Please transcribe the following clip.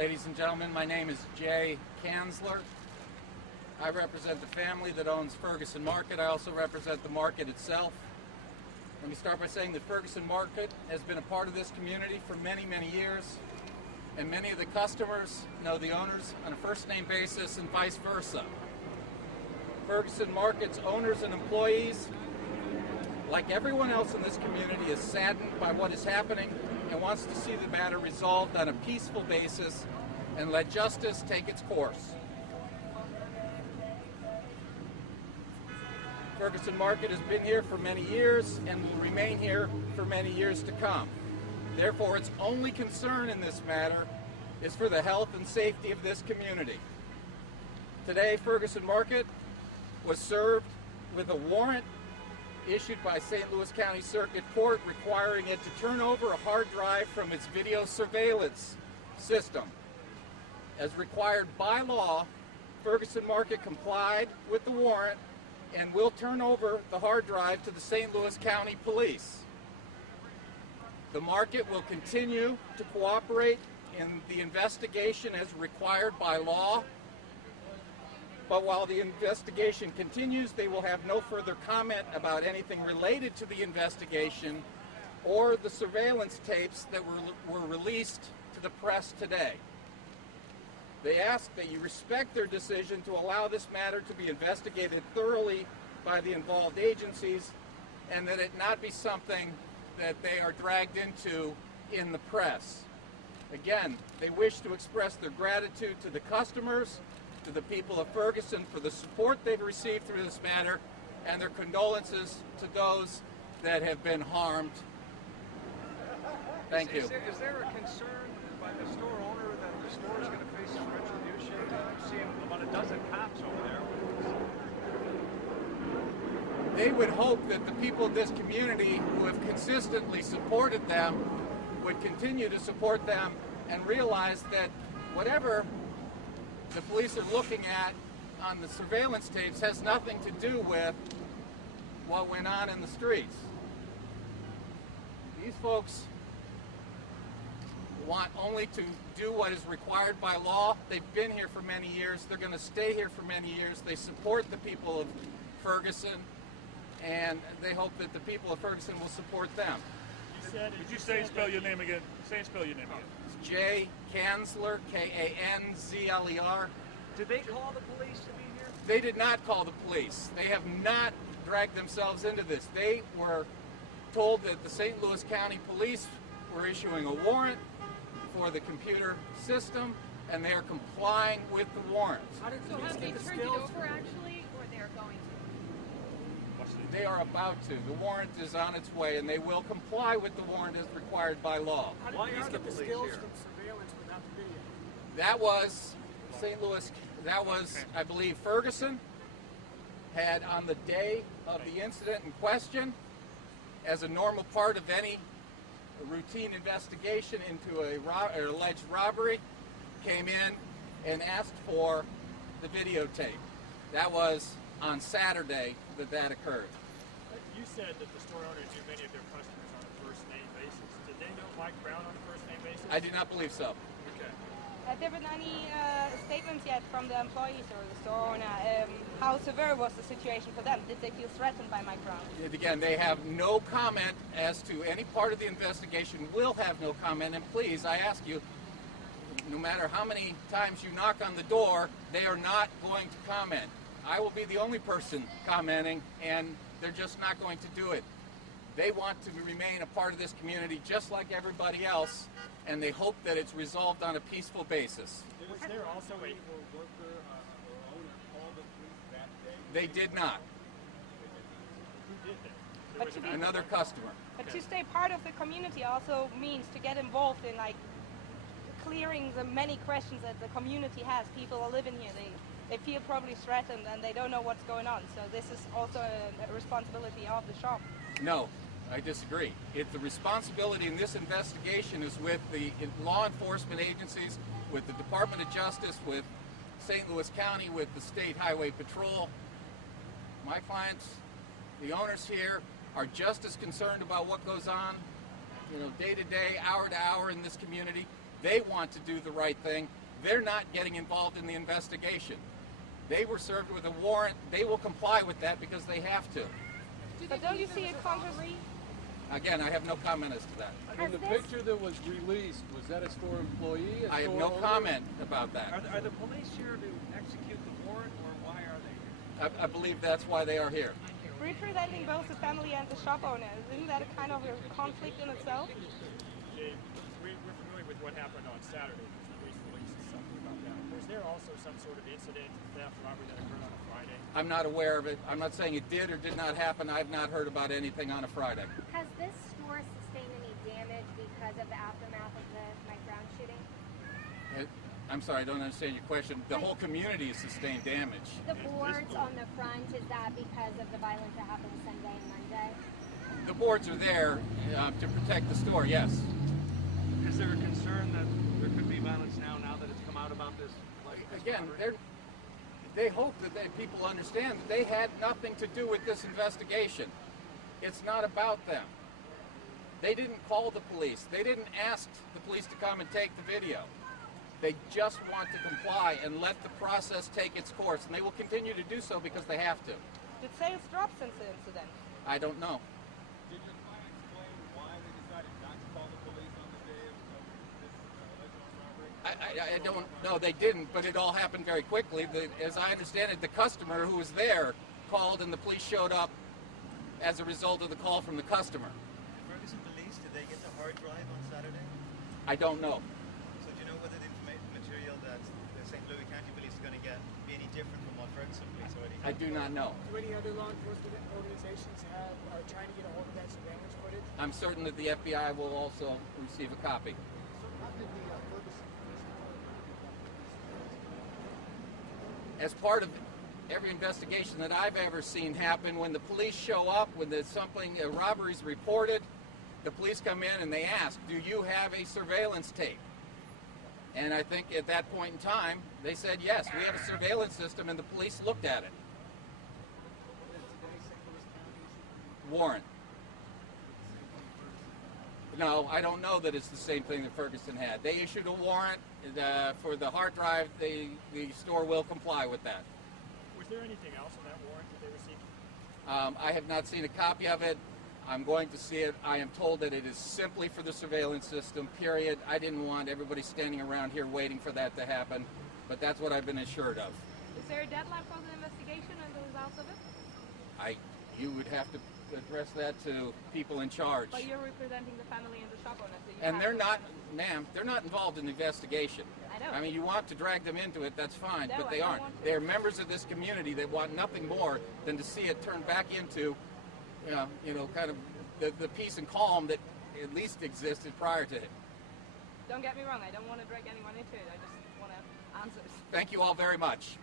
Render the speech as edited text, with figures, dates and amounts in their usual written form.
Ladies and gentlemen, my name is Jay Kanzler. I represent the family that owns Ferguson Market. I also represent the market itself. Let me start by saying that Ferguson Market has been a part of this community for many, many years, and many of the customers know the owners on a first-name basis and vice versa. Ferguson Market's owners and employees, like everyone else in this community, is saddened by what is happening and wants to see the matter resolved on a peaceful basis and let justice take its course. Ferguson Market has been here for many years and will remain here for many years to come. Therefore, its only concern in this matter is for the health and safety of this community. Today, Ferguson Market was served with a warrant issued by St. Louis County Circuit Court requiring it to turn over a hard drive from its video surveillance system. As required by law, Ferguson Market complied with the warrant and will turn over the hard drive to the St. Louis County Police. The market will continue to cooperate in the investigation as required by law, but while the investigation continues, they will have no further comment about anything related to the investigation or the surveillance tapes that were released to the press today. They ask that you respect their decision to allow this matter to be investigated thoroughly by the involved agencies and that it not be something that they are dragged into in the press. Again, they wish to express their gratitude to the customers, to the people of Ferguson for the support they've received through this matter, and their condolences to those that have been harmed. Thank you. Is there a concern by the store owner that the store is going to face some retribution? I'm seeing about a dozen cops over there. They would hope that the people of this community who have consistently supported them would continue to support them and realize that whatever the police are looking at on the surveillance tapes has nothing to do with what went on in the streets. These folks want only to do what is required by law. They've been here for many years. They're going to stay here for many years. They support the people of Ferguson, and they hope that the people of Ferguson will support them. Would you spell your name again? Spell your name again. It's Jay Kanzler, K-A-N-Z-L-E-R. Did they call the police to be here? They did not call the police. They have not dragged themselves into this. They were told that the St. Louis County Police were issuing a warrant for the computer system, and they are complying with the warrant. So have they turned it over actually, or they're going to? They are about to. The warrant is on its way, and they will comply with the warrant as required by law. Why are the police here? From surveillance without the video? That was St. Louis, that was, I believe, Ferguson had on the day of the incident in question, as a normal part of any routine investigation into an alleged robbery, came in and asked for the videotape. That was on Saturday that occurred. You said that the store owners knew many of their customers on a first-name basis. Did they know Mike Brown on a first-name basis? I do not believe so. Okay. Have there been any statements yet from the employees or the store owner? How severe was the situation for them? Did they feel threatened by Mike Brown? Again, they have no comment as to any part of the investigation, will have no comment, and please, I ask you, no matter how many times you knock on the door, they are not going to comment. I will be the only person commenting, and they're just not going to do it. They want to remain a part of this community just like everybody else, and they hope that it's resolved on a peaceful basis. Was there also a worker or owner called the police that day? They did not. Who did that? But to be, Another customer. but to stay part of the community also means to get involved in like clearing the many questions that the community has. People are living here. They feel probably threatened and they don't know what's going on. So this is also a responsibility of the shop. No, I disagree. The responsibility in this investigation is with the law enforcement agencies, with the Department of Justice, with St. Louis County, with the State Highway Patrol. My clients, the owners here, are just as concerned about what goes on, day to day, hour to hour in this community They want to do the right thing. They're not getting involved in the investigation. They were served with a warrant. They will comply with that because they have to. But don't you see a conscious... Again, I have no comment as to that. And the picture that was released, was that a store employee? I have no comment about that. Are the police here to execute the warrant, or why are they here? I believe that's why they are here. Representing both the family and the shop owner, isn't that a kind of a conflict in itself? Jay, we're familiar with what happened on Saturday. The police released something about that. Was there also some sort of incident, theft, robbery that occurred on a Friday? I'm not aware of it. I'm not saying it did or did not happen. I've not heard about anything on a Friday. Has this store sustained any damage because of the aftermath of the Mike Brown shooting? I'm sorry, I don't understand your question. The whole community has sustained damage. The boards on the front, is that because of the violence that happened Sunday and Monday? The boards are there to protect the store, yes. Is there a concern that there could be violence now that it's come out about this? Again, they hope that people understand that they had nothing to do with this investigation. It's not about them. They didn't call the police. They didn't ask the police to come and take the video. They just want to comply and let the process take its course, and they will continue to do so because they have to. Did sales drop since the incident? I don't know. Did your client explain why they decided not to call the police on the day of this alleged robbery? I don't know. They didn't, but it all happened very quickly. As I understand it, the customer who was there called, and the police showed up as a result of the call from the customer. Ferguson police, did they get the hard drive on Saturday? I don't know. So do you know whether the material that the St. Louis County police is going to get be any different from what Ferguson police already I have? do not know. Do any other law enforcement organizations are trying to get a hold of that surveillance footage? I'm certain that the FBI will also receive a copy. As part of every investigation that I've ever seen happen, when the police show up, when there's a robbery's reported, the police come in and they ask, do you have a surveillance tape? And I think at that point in time, they said, yes, we have a surveillance system, and the police looked at it. Warrant. No, I don't know that it's the same thing that Ferguson had. They issued a warrant for the hard drive. The store will comply with that. Was there anything else in that warrant that they received? I have not seen a copy of it. I'm going to see it. I am told that it is simply for the surveillance system, period. I didn't want everybody standing around here waiting for that to happen, but that's what I've been assured of. Is there a deadline for the investigation and the results of it? You would have to address that to people in charge. But you're representing the family and the shop owner. So And they're not, ma'am, they're not involved in the investigation. I know. I mean, you want to drag them into it, that's fine, No, but they I don't aren't. want to. They're members of this community that want nothing more than to see it turn back into, kind of the peace and calm that at least existed prior to it. Don't get me wrong, I don't want to drag anyone into it. I just want to answers. Thank you all very much.